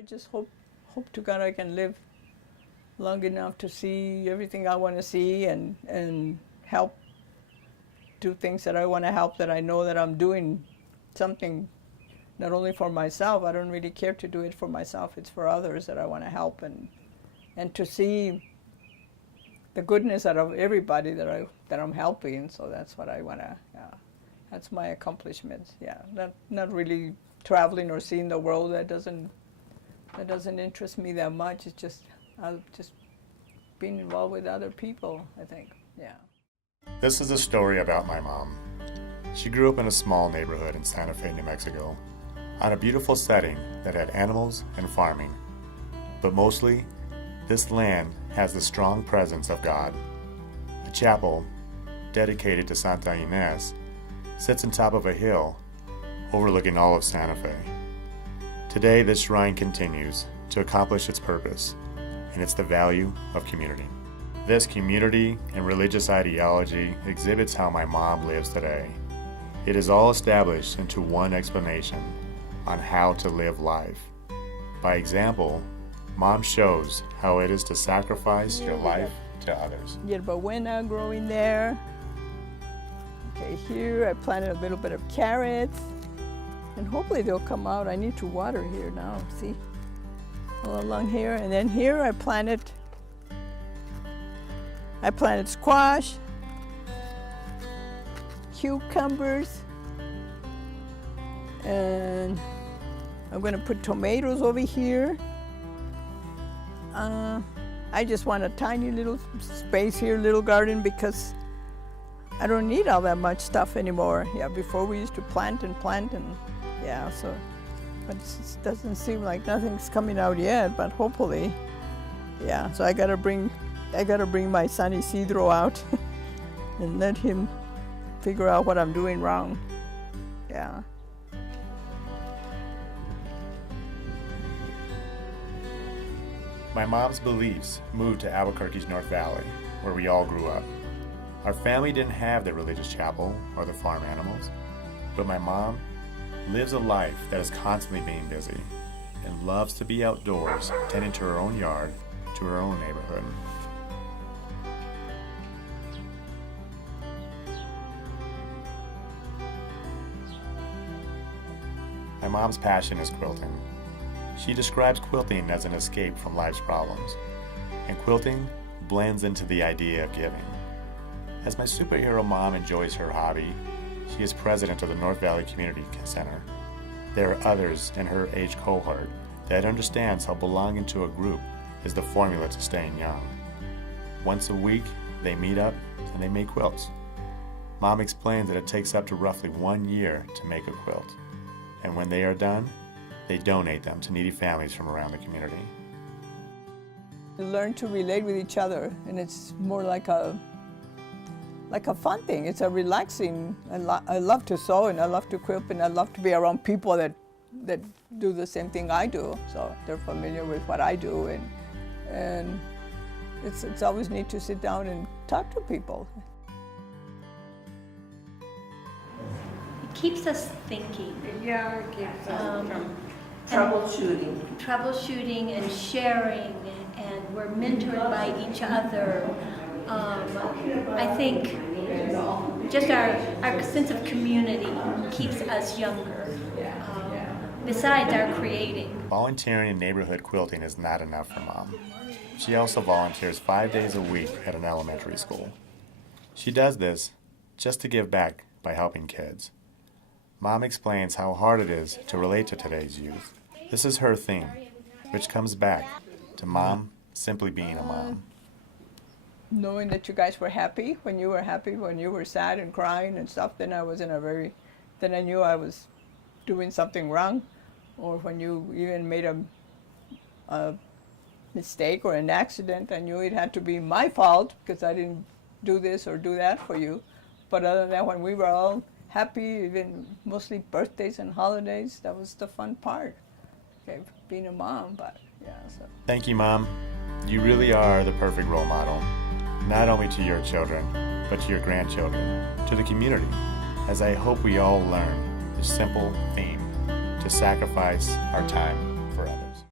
I just hope to God I can live long enough to see everything I want to see and help do things that I want to help, that I know that I'm doing something not only for myself. I don't really care to do it for myself. It's for others that I want to help, and to see the goodness out of everybody that I'm helping. So that's what I want to. That's my accomplishments. Yeah, not really traveling or seeing the world. That doesn't interest me that much. It's just being involved with other people, I think. Yeah. This is a story about my mom. She grew up in a small neighborhood in Santa Fe, New Mexico, on a beautiful setting that had animals and farming. But mostly, this land has the strong presence of God. A chapel, dedicated to Santa Ynez, sits on top of a hill overlooking all of Santa Fe. Today, this shrine continues to accomplish its purpose, and it's the value of community. This community and religious ideology exhibits how my mom lives today. It is all established into one explanation on how to live life. By example, Mom shows how it is to sacrifice your life to others. Yerbabuena growing there. Okay, here I planted a little bit of carrots, and hopefully they'll come out. I need to water here now, see? All along here, and then here I planted squash, cucumbers, and I'm going to put tomatoes over here. I just want a tiny little space here, little garden, because I don't need all that much stuff anymore. Yeah, before we used to plant and yeah, so, but it doesn't seem like nothing's coming out yet, but hopefully, yeah. So I gotta bring my son Isidro out and let him figure out what I'm doing wrong. Yeah. My mom's beliefs moved to Albuquerque's North Valley, where we all grew up. Our family didn't have the religious chapel or the farm animals, but my mom lives a life that is constantly being busy and loves to be outdoors, tending to her own yard, to her own neighborhood. My mom's passion is quilting. She describes quilting as an escape from life's problems, and quilting blends into the idea of giving. As my superhero mom enjoys her hobby, she is president of the North Valley Community Center. There are others in her age cohort that understands how belonging to a group is the formula to staying young. Once a week, they meet up and they make quilts. Mom explains that it takes up to roughly 1 year to make a quilt, and when they are done, they donate them to needy families from around the community. You learn to relate with each other, and it's more like a fun thing. It's a relaxing. I love to sew, and I love to quilt, and I love to be around people that do the same thing I do. So they're familiar with what I do, and it's always neat to sit down and talk to people. It keeps us thinking. Yeah, it keeps us from troubleshooting and sharing, and we're mentored by each other. I think just our sense of community keeps us younger, besides our creating. Volunteering in neighborhood quilting is not enough for Mom. She also volunteers 5 days a week at an elementary school. She does this just to give back by helping kids. Mom explains how hard it is to relate to today's youth. This is her theme, which comes back to Mom simply being a mom. Knowing that you guys were happy, when you were sad and crying and stuff, then I knew I was doing something wrong. Or when you even made a mistake or an accident, I knew it had to be my fault because I didn't do this or do that for you. But other than that, when we were all happy, even mostly birthdays and holidays, that was the fun part. Okay, being a mom, but yeah. So. Thank you, Mom. You really are the perfect role model, not only to your children, but to your grandchildren, to the community, as I hope we all learn the simple theme to sacrifice our time